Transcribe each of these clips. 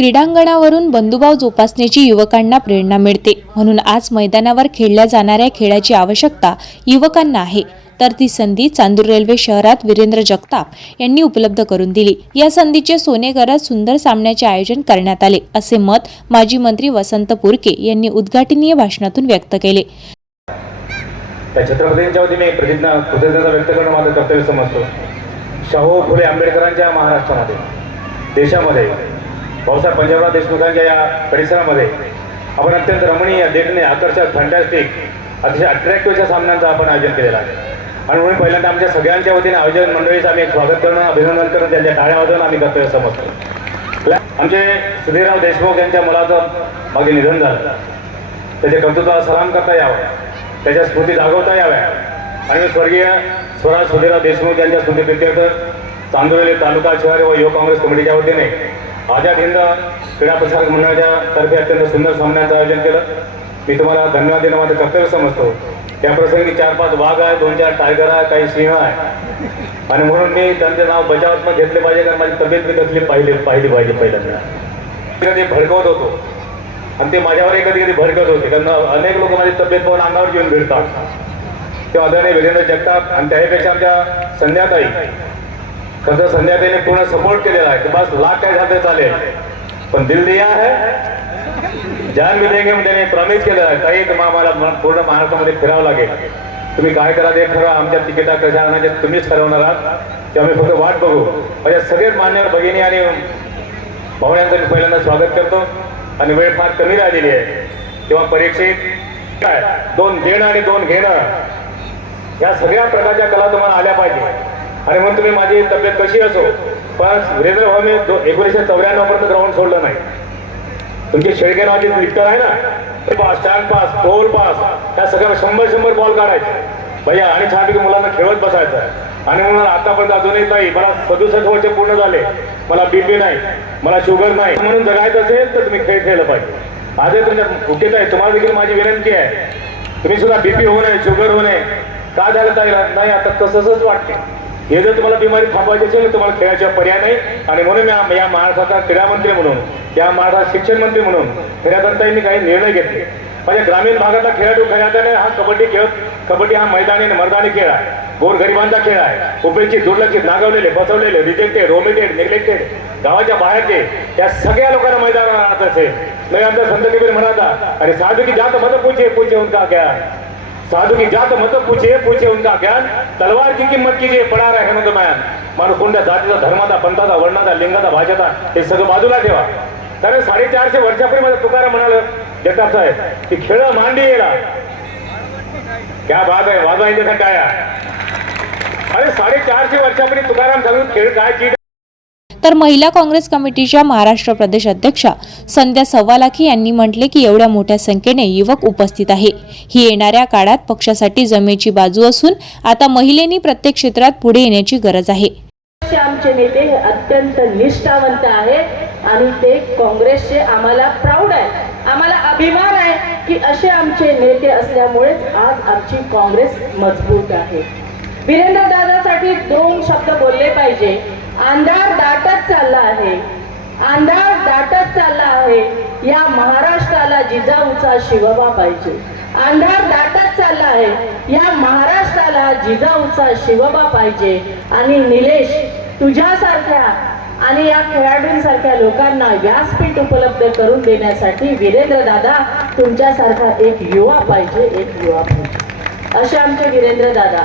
क्रीडांगणावरून बंधुभाव जोपासण्याची युवकांना प्रेरणा मिळते. म्हणून आज मैदानावर खेळल्या जाणाऱ्या खेळाची आवश्यकता युवकांना आहे. तर ती संधी चांदूर रेल्वे शहरात वीरेंद्र जगताप यांनी उपलब्ध करून दिली. या संधीचे सोने करत सुंदर सामन्याचे आयोजन करण्यात आले असे मत माजी मंत्री वसंत पुरके यांनी उद्घाटनीय भाषणातून व्यक्त केले. त्या छत्रपतींच्या वतीने प्रतिज्ञा कृतज्ञता व्यक्त करणं माझं कर्तव्य समजतो. शाहू फुले आंबेडकरांच्या महाराष्ट्रामध्ये देशामध्ये भाऊसाहेब पंजाबराव देशमुखांच्या या परिसरामध्ये आपण अत्यंत रमणीय देखणे आकर्षक फॅन्टॅस्टिक अतिशय अट्रॅक्टिव्हच्या सामन्यांचं आपण आयोजन केलेलं आहे. आणि म्हणून पहिल्यांदा आमच्या सगळ्यांच्या वतीने आयोजन मंडळीचं आम्ही स्वागत करणं अभिनंदन करणं त्यांच्या टाळ्या वाजवून आम्ही कर्तव्य समजतो आमचे सुधीरराव देशमुख यांच्या मुलाचं मागे निधन झालं. त्याच्या कर्तृत्वाला सलाम करता यावं. त्याच्या स्मृती जागवता याव्या. आणि स्वर्गीय स्वराज सुधीरराव देशमुख यांच्या स्मृतीप्रित्यर्थ चांदोली तालुका शहर व युवक काँग्रेस कमिटीच्या वतीने माझ्या हिंद क्रीडा प्रसारक मंडळाच्या तर्फे अत्यंत सुंदर सामन्याचं आयोजन केलं. मी तुम्हाला धन्यवाद देणं माझं कर्तव्य समजतो. त्या प्रसंगी चार पाच वाघ आहे दोन चार टायगर आहे काही सिंह आहे. आणि म्हणून मी त्यांचे नाव बचावात्मक घेतले पाहिजे कारण माझी तब्येत बी कसली पाहिली पाहिली पाहिजे पहिल्यांदा. कधी भडकवत होतो. आणि ते माझ्यावरही कधी कधी भडकत होते कारण अनेक लोक माझी तब्येत पाहून अंगावर घेऊन भिडतात. तेव्हा आदरणीय वीरेंद्र जगताप आणि त्याहीपेक्षा आमच्या संध्याकाळी कसं तर संध्याताईने पूर्ण सपोर्ट केलेला आहे की बस लाख काय झालं चालेल. पण दिल दिया आहे जान म्हणजे मी देंगे म्हणून त्यांनी प्रॉमिस केलेलं आहे. काही तुम्हाला पूर्ण महाराष्ट्रामध्ये फिरावं लागेल. तुम्ही काय करा ते ठरवा. आमच्या तिकिटा कशा आणायच्या तुम्हीच ठरवणार आहात. ते आम्ही फक्त वाट बघू. माझ्या सगळेच मान्यवर भगिनी आणि भावण्यांचं मी पहिल्यांदा स्वागत करतो. आणि वेळ फार कमी राहिलेली आहे. तेव्हा परीक्षेत काय? दोन घेणं आणि दोन घेणं. या सगळ्या प्रकारच्या कला तुम्हाला आल्या पाहिजे. आणि म्हणून तुम्ही माझी तब्येत कशी असो? पण वीरेंद्र भाऊने एकोणीसशे चौऱ्याण्णव पर्यंत ग्राउंड सोडलं नाही. तुमची शेळके नावाची विक्टर आहे ना? पास स्टँड पास पोल पास त्या सगळ्या शंभर शंभर बॉल काढायचे. भैया आणि छानपैकी मुलांना खेळत बसायचं. आणि म्हणून आतापर्यंत अजूनही नाही मला सदुसष्ट वर्ष पूर्ण झाले. मला बीपी नाही मला शुगर नाही. म्हणून जगायचं असेल तर तुम्ही खेळ खेळलं पाहिजे. आजही तुमच्या भुकेत आहे तुम्हाला देखील माझी विनंती आहे. तुम्ही सुद्धा बीपी होऊ नये शुगर होऊ नये. का झालं नाही आता तसंच वाटते. हे जर तुम्हाला बिमारी थांबवायची असेल तर तुम्हाला खेळाशिवाय पर्याय नाही. आणि म्हणून मी या महाराष्ट्राचा क्रीडा मंत्री म्हणून या महाराष्ट्रात शिक्षण मंत्री म्हणून क्रीडादंतांनी काही निर्णय घेतले. म्हणजे ग्रामीण भागातला खेळाडू खेळाडूने हा कबड्डी खेळ कबड्डी हा मैदानी आणि मर्दानी खेळ आहे. गोरगरिबांचा खेळ आहे. उपेक्षित दुर्लक्षित नागवलेले बसवलेले रिजेक्टेड ओमिटेड निग्लेक्टेड गावाच्या बाहेरचे त्या सगळ्या लोकांना मैदानावर राहत असेल. मग आमचा संत कबीर म्हणाला अरे साधू की जात मत पूछे पूछे उनका क्या? साधु की जात मत पूछे पूछे उनका ज्ञान। तलवार की किंमत कीजिए पडा आहे म्हणतो मॅन माणूस जातीचा धर्माचा पंथाचा वर्णाचा लिंगाचा भाषेचा हे सगळं बाजूला ठेवा। कारण साडेचारशे वर्षापूर्वी माझा तुकाराम म्हणाल जगताप साहेब की खेळ मांडी येला। क्या बात आहे? वाजवायचं काय? अरे साडेचारशे वर्षापूर्वी तुकाराम सांगून खेळ काय चीट तर महिला काँग्रेस कमिटीच्या महाराष्ट्र प्रदेश अध्यक्षा संध्या सव्वालाखी यांनी म्हटले की एवढ्या मोठ्या संख्येने युवक उपस्थित आहे. ही येणाऱ्या काळात पक्षासाठी जमेची बाजू असून आता महिलेनी प्रत्येक क्षेत्रात पुढे येण्याची गरज आहे. आमचे नेते हे अत्यंत निष्ठावंत आहेत आणि ते काँग्रेसचे आम्हाला प्राऊड आहे आम्हाला अभिमान आहे की असे आमचे नेते असल्यामुळेच आज आमची काँग्रेस मजबूत आहे. वीरेंद्र दादासाठी दोन शब्द बोलले पाहिजे. अंधार दाटत चालला आहे. अंधार दाटत चालला आहे. या महाराष्ट्राला जिजाऊचा शिवबा पाहिजे. अंधार दाटत चालला आहे. या महाराष्ट्राला जिजाऊचा शिवबा पाहिजे. आणि निलेश तुझ्यासारख्या आणि या खेळाडूंसारख्या लोकांना व्यासपीठ उपलब्ध करून देण्यासाठी वीरेंद्र दादा तुमच्यासारखा एक युवा पाहिजे एक युवा पाहिजे. असे आमचे वीरेंद्र दादा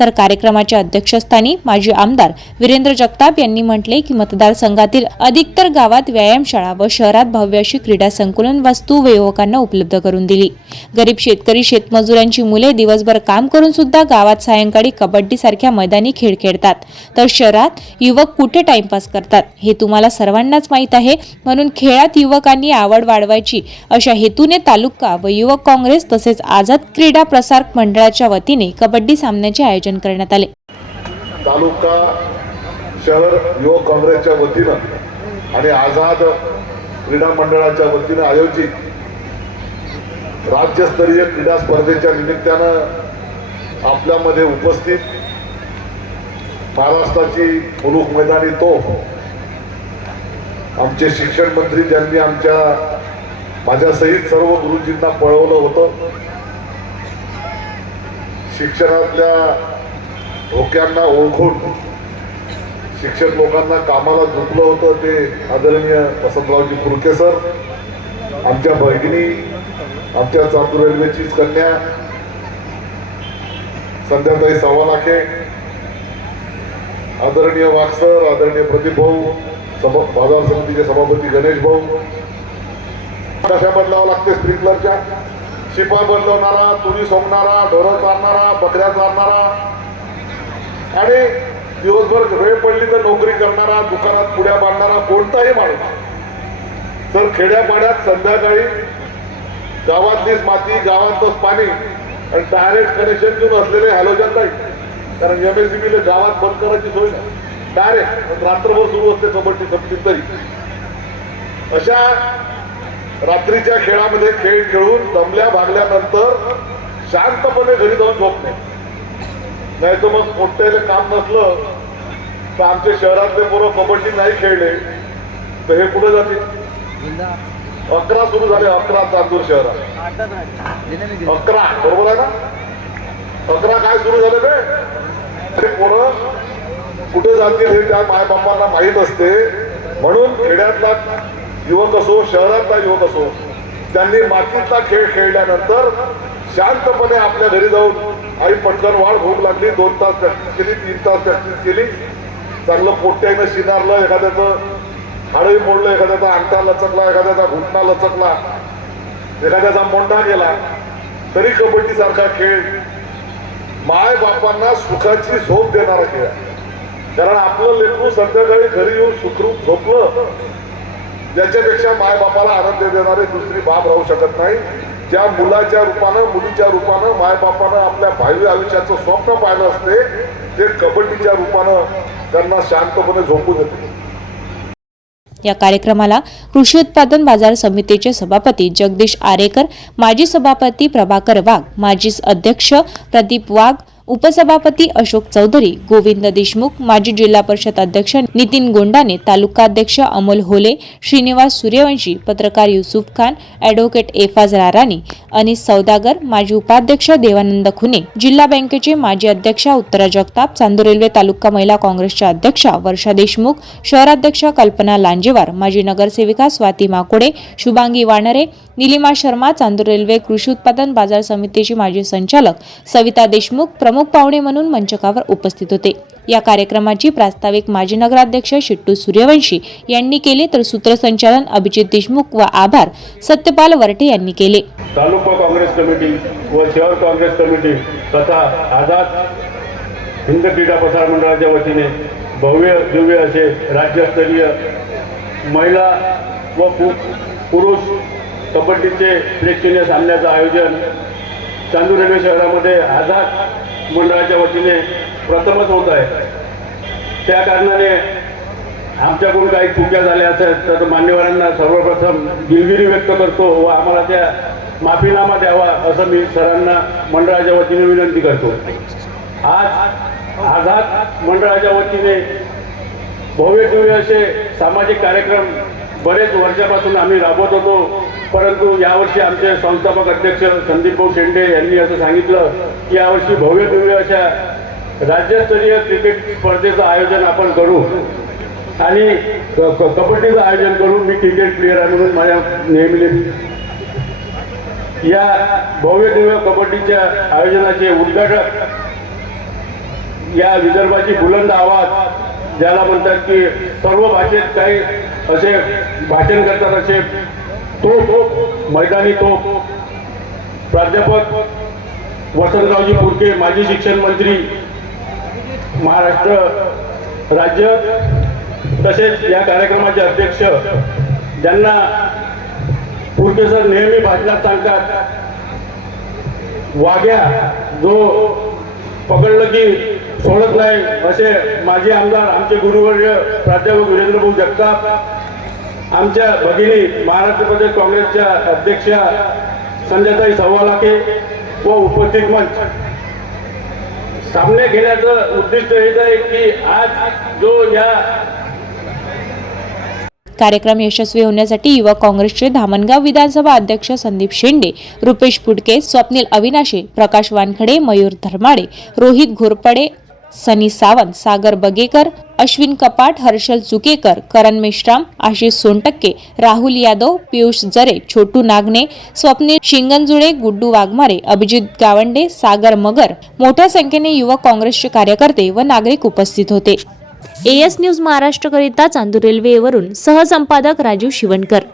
तर कार्यक्रमाच्या अध्यक्षस्थानी माजी आमदार वीरेंद्र जगताप यांनी म्हटले की मतदारसंघातील अधिकतर गावात व्यायामशाळा व शहरात भव्य अशी क्रीडा संकुलन वस्तू व युवकांना उपलब्ध करून दिली. गरीब शेतकरी शेतमजुरांची मुले दिवसभर काम करून सुद्धा गावात सायंकाळी कबड्डी सारख्या मैदानी खेळ खेळतात. तर शहरात युवक कुठे टाइमपास करतात? हे तुम्हाला सर्वांनाच माहीत आहे. म्हणून खेळात युवकांनी आवड वाढवायची. अशा हेतूने तालुका व युवक काँग्रेस तसेच आझाद क्रीडा प्रसारक मंडळाच्या वतीने कबड्डी सामन्याचे आयोजन आयोजन करण्यात आले. तालुका शहर युवक काँग्रेसच्या वतीनं आणि आझाद क्रीडा मंडळाच्या वतीनं आयोजित राज्यस्तरीय क्रीडा स्पर्धेच्या निमित्तानं आपल्यामध्ये उपस्थित महाराष्ट्राची मुलूक मैदानी तो आमचे शिक्षण मंत्री ज्यांनी आमच्या माझ्यासहित सर्व गुरुजींना पळवलं होतं शिक्षणातल्या धोक्यांना ओळखून शिक्षक लोकांना कामाला झुकलं होतं ते आदरणीय वसंतरावजी फुरके सर आमच्या भगिनी आमच्या चातुर रेल्वेचीच कन्या संध्याताई सव्वालाखे आदरणीय वाक्सर आदरणीय प्रदीप भाऊ सभा बाजार समितीचे सभापती गणेश भाऊ. कशा बदलावं लागते स्प्रिंकलरच्या? शिपा बदलवणारा तुरी सोंगणारा ढोरं चालणारा बकऱ्या चालणारा आणि दिवसभर वेळ पडली तर नोकरी करणारा दुकानात पुड्या बांधणारा कोणताही माणूस. तर खेड्यापाड्यात संध्याकाळी गावातलीच माती गावातच पाणी आणि डायरेक्ट कनेक्शन घेऊन असलेले हॅलोजन लाइट कारण एम एस गावात बंद करायची सोय नाही. डायरेक्ट रात्रभर सुरू असते कबड्डी संपली तरी. अशा रात्रीच्या खेळामध्ये खेळ खेळून दमल्या भागल्यानंतर शांतपणे घरी जाऊन झोपणे नाही तर मग मोठ्याला काम नसलं तर आमच्या शहरातले पोरं कबड्डी नाही खेळले. तर हे कुठे जातील? अकरा सुरू झाले अकरा चांदूर शहरात. अकरा बरोबर आहे ना? अकरा काय सुरू झाले ते ते पोरं कुठे जातील हे त्या मायबापांना माहीत असते. म्हणून खेड्यातला युवक असो शहरातला युवक असो त्यांनी मातीतला खेळ खेळल्यानंतर शांतपणे आपल्या घरी जाऊन आई पटकन वाढ भूक लागली दोन तास प्रॅक्टिस केली तीन तास प्रॅक्टिस केली. चांगलं पोट्यानं शिनारलं एखाद्याचं हाडही मोडलं एखाद्याचा अंगठा लचकला एखाद्याचा घुटणा लचकला एखाद्याचा मोंडा गेला तरी कबड्डी सारखा खेळ माय बापांना सुखाची झोप देणारा खेळ. कारण आपलं लेकरू संध्याकाळी घरी येऊन सुखरूप झोपलं ज्याच्यापेक्षा माय बापाला आनंद देणारे दुसरी बाब राहू शकत नाही. ज्या मुलाच्या रूपानं मुलीच्या रूपानं माय बापानं आपल्या भावी आयुष्याचं स्वप्न पाहिलं असते ते कबड्डीच्या रूपानं त्यांना शांतपणे झोपू देते. या कार्यक्रमाला कृषी उत्पादन बाजार समितीचे सभापती जगदीश आरेकर माजी सभापती प्रभाकर वाघ माजी अध्यक्ष प्रदीप वाघ उपसभापती अशोक चौधरी गोविंद देशमुख माजी जिल्हा परिषद अध्यक्ष नितीन गोंडाने तालुका अध्यक्ष अमोल होले श्रीनिवास सूर्यवंशी पत्रकार युसुफ खान ॲडव्होकेट एफाज राराणी अनिस सौदागर माजी उपाध्यक्ष देवानंद खुने जिल्हा बँकेचे माजी अध्यक्षा उत्तरा जगताप चांदूर रेल्वे तालुका महिला काँग्रेसच्या अध्यक्षा वर्षा देशमुख शहराध्यक्ष कल्पना लांजेवार माजी नगरसेविका स्वाती माकोडे शुभांगी वानरे निलिमा शर्मा चांदूर रेल्वे कृषी उत्पादन बाजार समितीची माजी संचालक सविता देशमुख प्रमुख पाहुणे म्हणून मंचकावर उपस्थित होते. या कार्यक्रमाची प्रास्ताविक माजी नगराध्यक्ष शिट्टू सूर्यवंशी यांनी केले तर सूत्रसंचालन अभिजित देशमुख व आभार सत्यपाल वरटे यांनी केले. तालुका काँग्रेस कमिटी व शहर काँग्रेस कमिटी तथा आझाद हिंद क्रीडा प्रसार मंडळाच्या वतीने भव्य दिव्य असे राज्यस्तरीय महिला व पुरुष कबड्डीचे प्रेक्षणीय सामन्याचं आयोजन चांदूर रेल्वे शहरामध्ये आझाद मंडळाच्या वतीने प्रथमच होत आहे. त्या कारणाने आमच्याकडून काही चुक्या झाल्या असेल तर मान्यवरांना सर्वप्रथम दिलगिरी व्यक्त करतो व आम्हाला त्या माफीनामा द्यावा असं मी सरांना मंडळाच्या वतीने विनंती करतो. आज आझाद मंडळाच्या वतीने भव्य दिव्य असे सामाजिक कार्यक्रम बरेच वर्षापासून आम्ही राबवत होतो. परंतु यावर्षी आमचे संस्थापक अध्यक्ष संदीप भाऊ शेंडे यांनी असं सांगितलं की यावर्षी भव्य दिव्य अशा राज्यस्तरीय क्रिकेट स्पर्धेचं आयोजन आपण करू. आणि कबड्डीचं आयोजन करू मी क्रिकेट प्लेअर आहे म्हणून माझ्या नेहमीने या भव्य दिव्य कबड्डीच्या आयोजनाचे उद्घाटक या विदर्भाची बुलंद आवाज ज्याला म्हणतात की सर्व भाषेत काही असे भाषण करतात असे तोप मैदानी तोप प्राध्यापक वसंतरावजी फुरके माजी शिक्षण मंत्री महाराष्ट्र राज्य तसेच या कार्यक्रमाचे अध्यक्ष ज्यांना फुरके सर नेहमी भाषणात सांगतात वाघ्या जो पकडलं की सोडत नाही असे माजी आमदार आमचे गुरुवर्य प्राध्यापक वीरेंद्र भाऊ जगताप आमच्या भगिनी महाराष्ट्र प्रदेश काँग्रेसच्या अध्यक्षा संध्याताई सव्वालाखे व उपस्थित मंच. सामने घेण्याचं उद्दिष्ट हेच आहे की आज जो या कार्यक्रम यशस्वी होण्यासाठी युवक काँग्रेसचे धामणगाव विधानसभा अध्यक्ष संदीप शेंडे रुपेश पुडके स्वप्नील अविनाशे प्रकाश वानखडे मयूर धर्माडे रोहित घोरपडे सनी सावंत सागर बगेकर अश्विन कपाट हर्षल चुकेकर करण मेश्राम आशिष सोनटक्के राहुल यादव पियुष जरे छोटू नागने स्वप्नील शिंगणजुळे गुड्डू वाघमारे अभिजित गावंडे सागर मगर मोठ्या संख्येने युवक काँग्रेसचे कार्यकर्ते व नागरिक उपस्थित होते. एएस न्यूज महाराष्ट्रकरिता चांदूर रेल्वेवरून सहसंपादक राजीव शिवणकर.